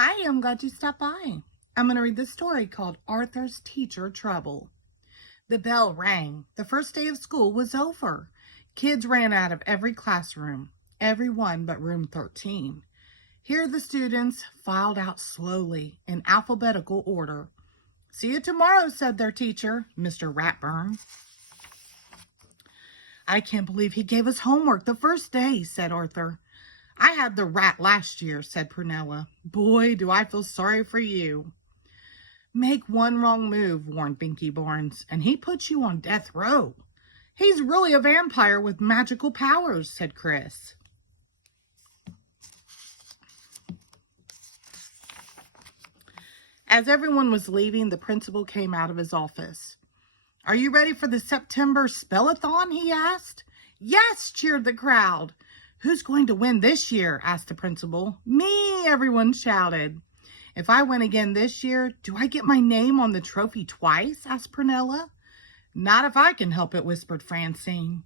Hi, I'm glad you stopped by. I'm going to read this story called Arthur's Teacher Trouble. The bell rang. The first day of school was over. Kids ran out of every classroom, every one but room 13. Here the students filed out slowly in alphabetical order. "See you tomorrow," said their teacher, Mr. Ratburn. "I can't believe he gave us homework the first day," said Arthur. "I had the rat last year," said Prunella. "Boy, do I feel sorry for you." "Make one wrong move," warned Binky Barnes, "and he puts you on death row." "He's really a vampire with magical powers," said Chris. As everyone was leaving, the principal came out of his office. "Are you ready for the September Spellathon?" he asked. "Yes," cheered the crowd. "Who's going to win this year?" asked the principal. "Me," everyone shouted. "If I win again this year, do I get my name on the trophy twice?" asked Prunella. "Not if I can help it," whispered Francine.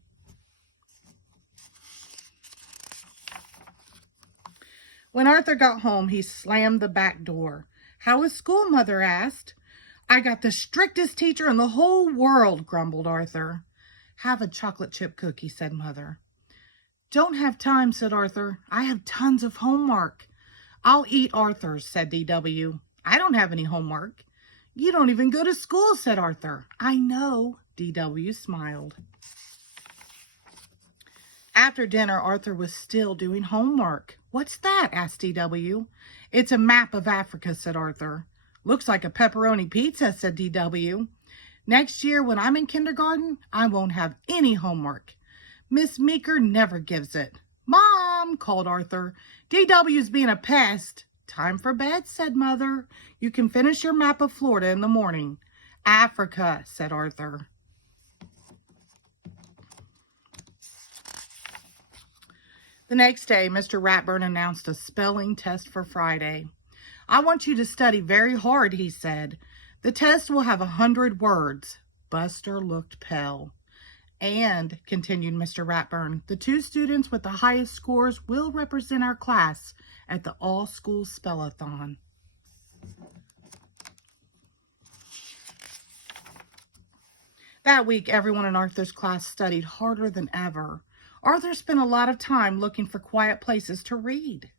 When Arthur got home, he slammed the back door. "How was school?" Mother asked. "I got the strictest teacher in the whole world," grumbled Arthur. "Have a chocolate chip cookie," said Mother. "Don't have time," said Arthur. "I have tons of homework." "I'll eat Arthur's," said DW. "I don't have any homework." "You don't even go to school," said Arthur. "I know," DW smiled. After dinner, Arthur was still doing homework. "What's that?" asked DW. "It's a map of Africa," said Arthur. "Looks like a pepperoni pizza," said DW. "Next year, when I'm in kindergarten, I won't have any homework. Miss Meeker never gives it." "Mom," called Arthur, "DW's being a pest." "Time for bed," said Mother. "You can finish your map of Florida in the morning." "Africa," said Arthur. The next day, Mr. Ratburn announced a spelling test for Friday. "I want you to study very hard," he said. "The test will have 100 words." Buster looked pale. "And," continued Mr. Ratburn, "the two students with the highest scores will represent our class at the all-school spellathon." That week, everyone in Arthur's class studied harder than ever. Arthur spent a lot of time looking for quiet places to read.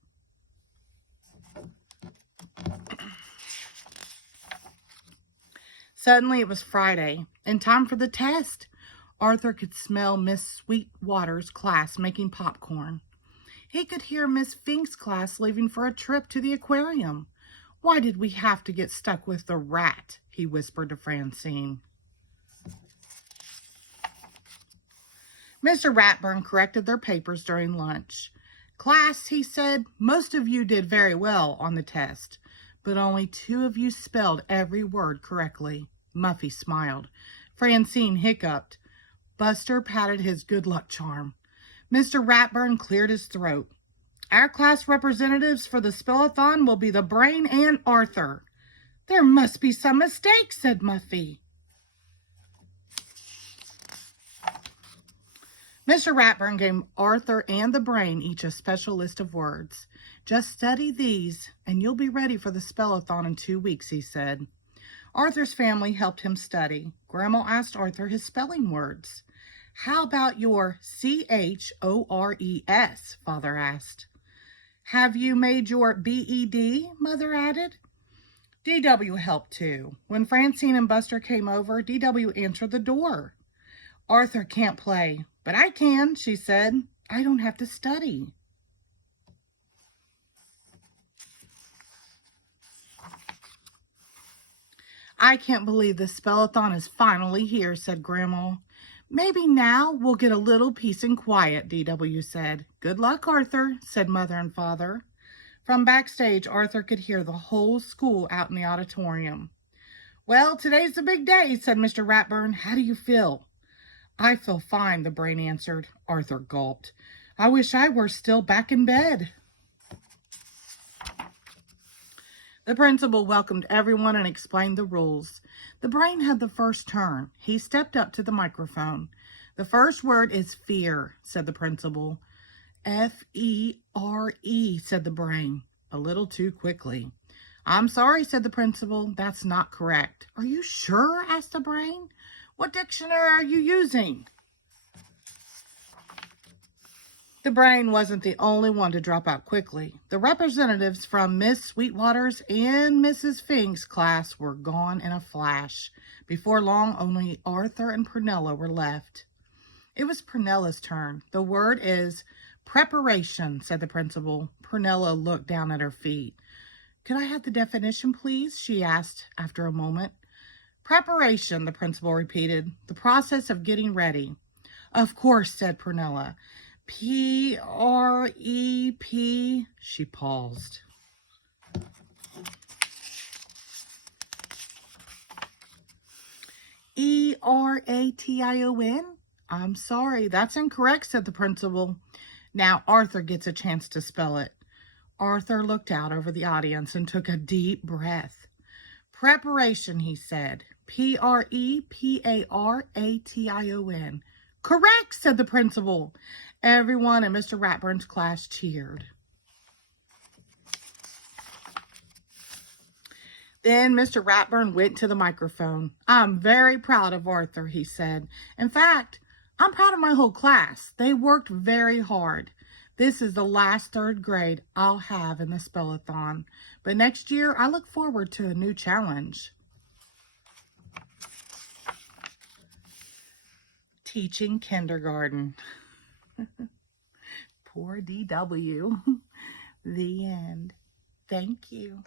Suddenly, it was Friday, and time for the test. Arthur could smell Miss Sweetwater's class making popcorn. He could hear Miss Fink's class leaving for a trip to the aquarium. "Why did we have to get stuck with the rat?" he whispered to Francine. Mr. Ratburn corrected their papers during lunch. "Class," he said, "most of you did very well on the test, but only 2 of you spelled every word correctly." Muffy smiled. Francine hiccuped. Buster patted his good luck charm. Mr. Ratburn cleared his throat. "Our class representatives for the spellathon will be the Brain and Arthur." "There must be some mistake," said Muffy. Mr. Ratburn gave Arthur and the Brain each a special list of words. "Just study these, and you'll be ready for the spellathon in 2 weeks," he said. Arthur's family helped him study. Grandma asked Arthur his spelling words. "How about your CHORES?" Father asked. "Have you made your BED?" Mother added. DW helped too. When Francine and Buster came over, DW answered the door. "Arthur can't play, but I can," she said. "I don't have to study." "I can't believe the spellathon is finally here," said Grandma. "Maybe now we'll get a little peace and quiet," DW said. "Good luck, Arthur," said Mother and Father. From backstage, Arthur could hear the whole school out in the auditorium. "Well, today's the big day," said Mr. Ratburn. "How do you feel?" "I feel fine," the Brain answered. Arthur gulped. "I wish I were still back in bed." The principal welcomed everyone and explained the rules. The Brain had the first turn. He stepped up to the microphone. "The first word is fear," said the principal. "FERE," said the Brain, a little too quickly. I'm sorry, said the principal. That's not correct. Are you sure? Asked the brain. What dictionary are you using? The brain wasn't the only one to drop out quickly. The representatives from Miss Sweetwater's and Mrs. Fink's class were gone in a flash. Before long, only Arthur and Prunella were left. It was Prunella's turn. The word is preparation, said the principal. Prunella looked down at her feet. Could I have the definition, please? She asked after a moment. Preparation, the principal repeated. The process of getting ready. Of course, said Prunella. P-R-E-P. She paused. E-R-A-T-I-O-N? I'm sorry, that's incorrect, said the principal. Now Arthur gets a chance to spell it. Arthur looked out over the audience and took a deep breath. Preparation, he said. P-R-E-P-A-R-A-T-I-O-N. Correct, said the principal. Everyone in Mr. Ratburn's class cheered. Then Mr. Ratburn went to the microphone. I'm very proud of Arthur, he said. In fact, I'm proud of my whole class. They worked very hard. This is the last third grade I'll have in the Spellathon. But next year, I look forward to a new challenge. Teaching kindergarten. Poor DW. The end. Thank you.